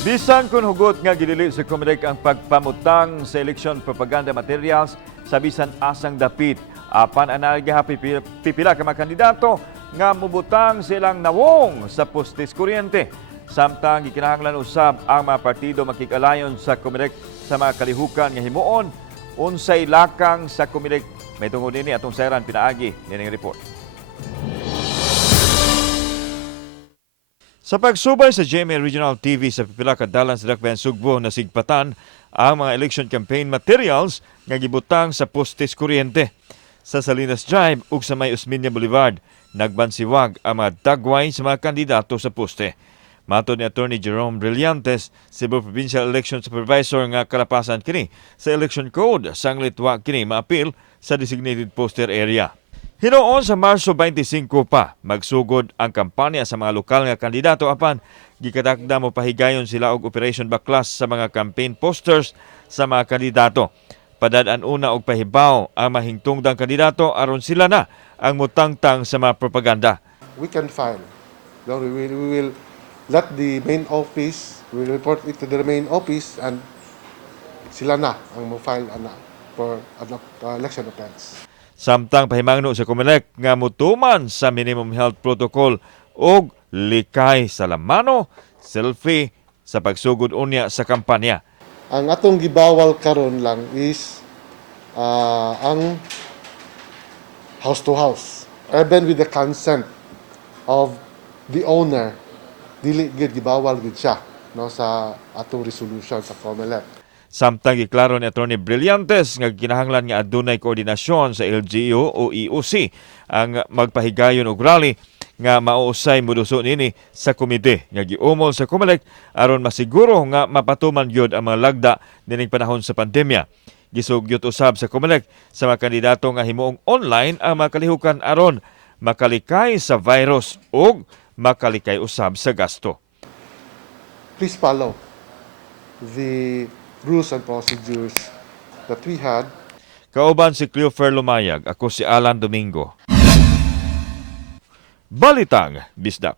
Bisan kun hugot nga gidili sa Comelec ang pagpamutang sa election propaganda materials sa bisan asang dapit. Apan anarga pipila ka mga kandidato nga mubutang silang nawong sa postis kuryente. Samtang gikinahanglan usab ang mga partido makikalayon sa Comelec sa mga kalihukan nga himuon unsay lakang sa Comelec. May tungod nini atong sayran pinaagi nining report. Sa pagsubay sa GMA Regional TV sa pipila ka dalan sa Dakbayan Sugbo na sigpatan ang mga election campaign materials nga gibutang sa postes kuryente. Sa Salinas Drive ug sa may Osmeña Boulevard, nagbansiwag ang mga dagway sa mga kandidato sa poste. Matod ni Attorney Jerome Brillantes, Cebu Provincial Election Supervisor nga kalapasan kini sa election code sanglit wa kini maapil sa designated poster area. Hinoon sa Marso 25 pa, magsugod ang kampanya sa mga lokal nga kandidato apan gikatakda mo pahigayon sila og Operation Baklas sa mga campaign posters sa mga kandidato. Padad-an una og pahibaw ang mahingtungdang kandidato aron sila na ang mutangtang sa mga propaganda. We can file. No, we will let the main office, we will report it to the main office and sila na ang mo-file for election offense. Samtang pahimangno sa Comelec nga mutuman sa minimum health protocol og likay sa lamano, selfie sa pagsugod unya sa kampanya. Ang atong gibawal karon lang is ang house to house. Even with the consent of the owner, dili gid gibawal gid siya no sa atong resolution sa Comelec. Samtang giklaro ni Atty. Brillantes nga kinahanglan nga adunay koordinasyon sa LGU o EOC ang magpahigayon og rally nga mauusay muduso nini sa komite nga giumol sa Comelec aron masiguro nga mapatuman gyud ang mga lagda nining panahon sa pandemya. Gisugyot usab sa Comelec sa mga kandidato nga himuong online ang mga kalihukan aron makalikay sa virus ug makalikay usab sa gasto. Please follow the rules and procedures that we had. Kauban si Cleofer Lumayag, ako si Alan Domingo. Balitang Bisdak.